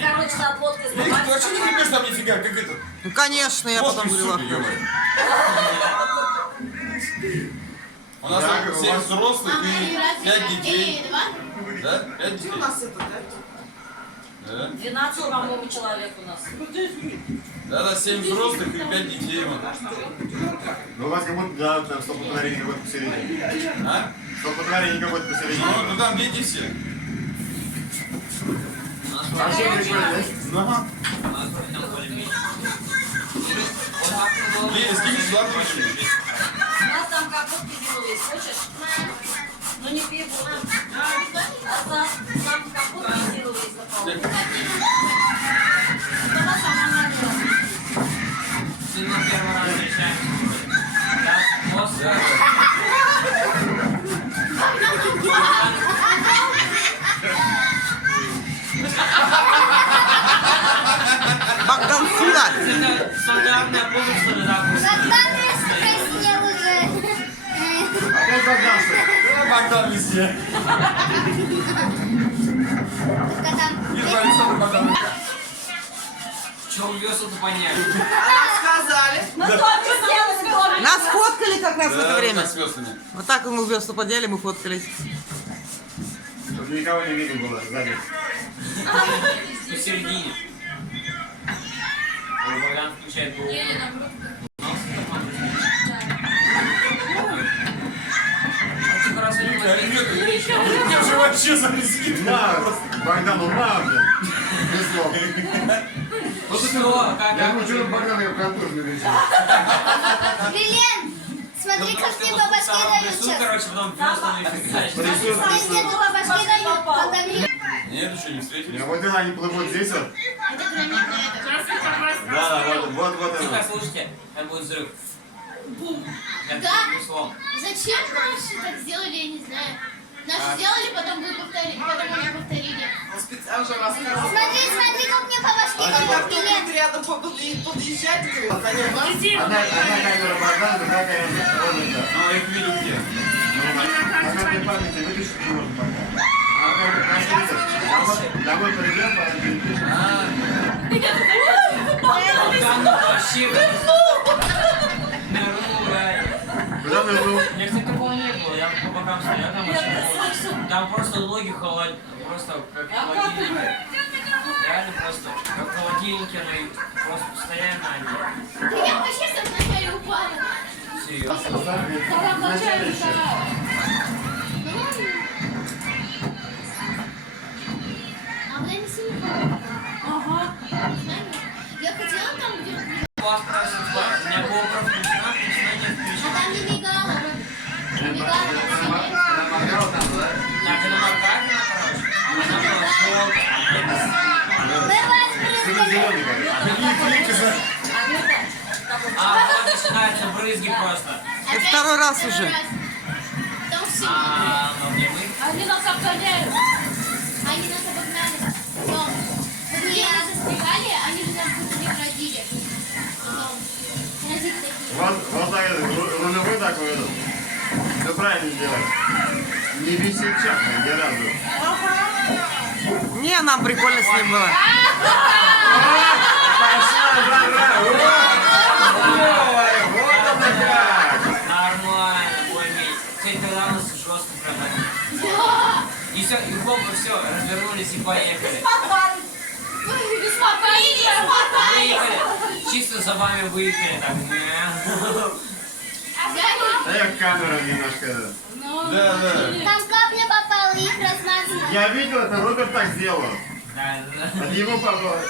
короче, отводка из Ты вообще не понимаешь там нифига, как это? Ну конечно, я потом говорила. У нас 7 взрослых и 5 детей. Да? 5 детей. У нас это, да? 12, по-моему, человек у нас. Да, 7 взрослых и 5 детей. Ну у вас как будто, да, там столпотворение какое-то посередине. А? Столпотворение какое-то посередине. Ну там дети все. Вообще прикольно, да? Ага. Лиля, скинь сюда пришли. У нас там капустки делались, хочешь? Ну не пей воду. А там капустки делались на полу. Тогда сама налила. Сына первый раз встречаемся. Да, после. Богдан Сила. Это стандартная помощь, что ли, да? Богдан раскраснел уже. Опять Богдан, что ли? Богдан везде. Как там? И Александр Богдан. Что увез, это понять. Сказали. Ну что ты сделала? Нас фоткали как раз в это время. Да, с веслами. Вот так мы в весну подняли, мы фоткались. Чтобы никого не видно было сзади. Посередине. Богдан включает голову. Ты хорошо не можешь. Где же вообще залезли? На, Богдан, ну на уже. Без слов. Что? Как? Я думаю, что Богдан ее в контур не везет. Лилен, смотри, как мне по башке дают Рисуй, сейчас. короче, потом просто Мне нету по башке дают, когда мне... Нет, еще не встретились. А вот они плывут здесь вот. Это гранитно это. Да, вот Тихо, оно. слушайте, это будет взрыв. Бум. Это Да? слом. Зачем наши так сделали, я не знаю. Наши сделали, потом вы повторили, потом они повторили. Он специально уже рассказал. Смотри, как мне по башке Как дают, кто Лилен. будет рядом подъезжать, говорит, Одна камера Богдана, другая камера Рональда. Ну, их видел где? На карте памяти выпишет не можно пока. Домой придем, Богдан вообще нырнул, куда нырнул? У меня, кстати, такого не было. Я по бокам стоял, там вообще там просто ноги холодят, просто как холодильники. Реально просто как холодильники, они просто постоянно они. Да я вообще сам вначале упала. Серьезно. Вначале еще. А вы не сильно. Ага. Я хотела там, где... Вас просят, у меня GoPro включена, включена, не А включена. там не мигала. Не мигала, там сидела. Она моргала там, да? Так, это Маркарина, короче. Она была шок. Мы вас Сильно зеленый, конечно. А, вот начинаются брызги просто. Это второй раз уже. Там все. Но мне мы... Они нас обгоняют. Они нас обогнали. Потом, мы нас застревали, они же нас будто не родили. Потом, родители такие. Вот так, рулевой такой этот. Все правильно сделали. Не висит чахнет ни разу. Не, нам прикольно с ним было. Пошла жара! Ура! Вот оно как! Нормально, более-менее. Кстати, когда у нас жестко прям. И все, и хлопа, все, развернулись и поехали. Выехали. Чисто за вами выехали так. Да я камеру немножко... Да. Там капля попала, и их размазала. Я видел, это Роберт так сделал. Да. От него попало.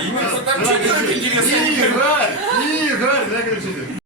И мы там что-то интересное. Игорь, да, кричите.